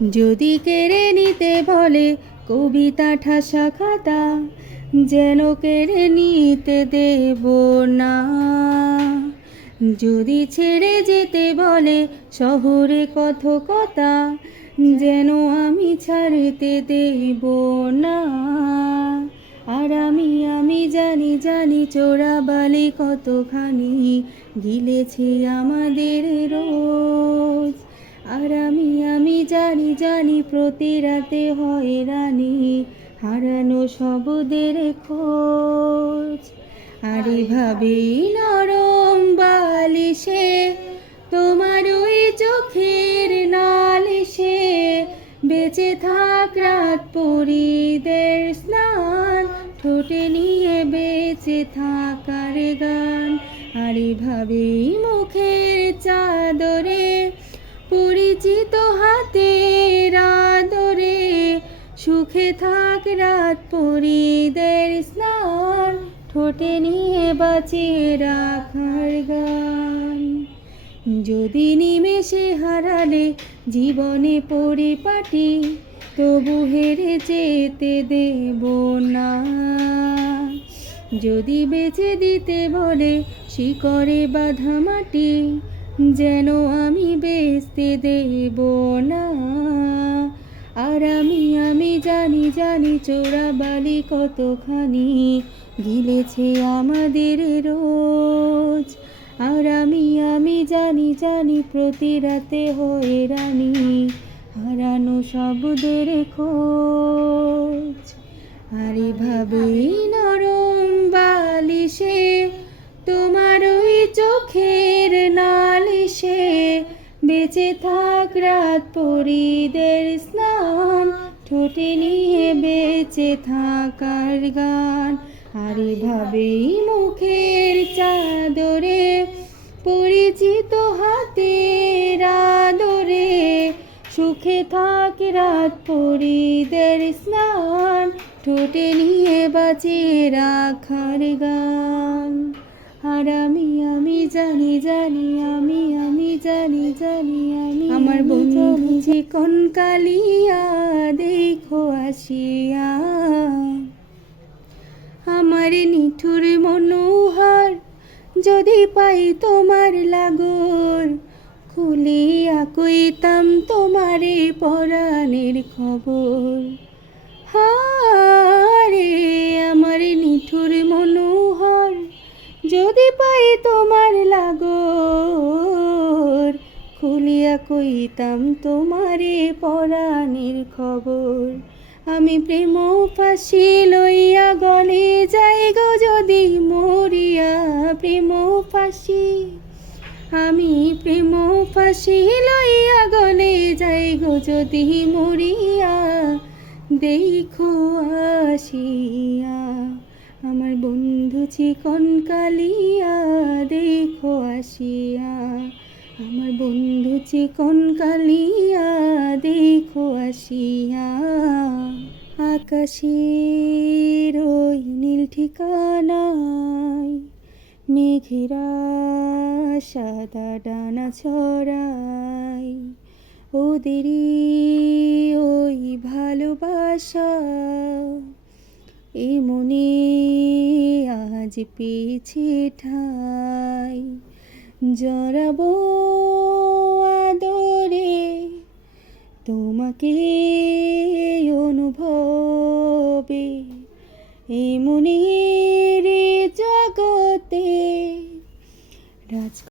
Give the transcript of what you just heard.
যদি কেড়ে নিতে বলে কবিতা ঠাসা খাতা, যেন কেড়ে নিতে দেব না। যদি ছেড়ে যেতে বলে শহরে কথকতা, যেন আমি ছাড়তে দেব না। আর আমি জানি চোরাবালি কতখানি গিলেছে আমাদের রোজ। আর আমি জানি প্রতি রাতে হয়রানি, হারানো শব্দের খোঁজ। আর এভাবেই নরম বালিশে তোমার ওই চোখের নালিশে বেঁচে থাক রাত পরীদের স্নান, ঠোঁটে নিয়ে বেঁচে থাকার গান। আর এভাবেই মুখের চাদরে পরিচিত হাতের আদরে সুখে থাক রাত পরীদের স্নান, ঠোঁটে নিয়ে বাঁচিয়ে রাখার গান। যদি নিমেষে হারালে জীবনে পরিপাটি, তবু হেরে যেতে দেব না। যদি বেঁচে দিতে বলে শিকড়ে বাঁধা মাটি, যেন আমি বেচতে দেব না। আর আমি জানি চোরাবালি কতখানি গিলেছে আমাদের রোজ। আর আমি জানি প্রতি রাতে হয়রানি, হারানো শব্দের খোঁজ। আর এভাবেই নরম বালিশে তোমার ওই চোখের নালিশে বেঁচে থাক রাত পরীদের স্নান, ঠোঁটে নিয়ে বেঁচে থাকার গান। আর এভাবেই মুখের চাদরে পরিচিত হাতের আদরে সুখে থাক রাত পরীদের স্নান, ঠোঁটে নিয়ে বাঁচিয়ে রাখার গান। আর আমি জানি আমার বন্ধু চিকন কালিয়া দেখো আসিয়া, আমার নিঠুর মনোহর যদি পাই তোমার লাগর, খুলিয়া কইতাম তোমারে পরাণের খবর। হারে আমার নিঠুর মনোহর যদি পাই তোমার লাগর, খুলিয়া কইতাম তোমারে পরাণের খবর। আমি প্রেম ফাঁসি লইয়া গলে যাই গো যদি মরিয়া, প্রেম ফাঁসি আমি প্রেম ফাঁসি লইয়া গলে যাই গো যদি মরিয়া, দেখো আসিয়া আমার বন্ধু চিকন কালিয়া দেখো আসিয়া, আমার বন্ধু চিকন কালিয়া দেখো আসিয়া। আকাশের ওই নীল ঠিকানায় মেঘেরা সাদা ডানা ছড়ায়, ওদেরই ওই ভালোবাসা এ মনে আজ পেয়েছে ঠাই। জড়াবো আদরে তোমাকে অনুভবে, এ মনে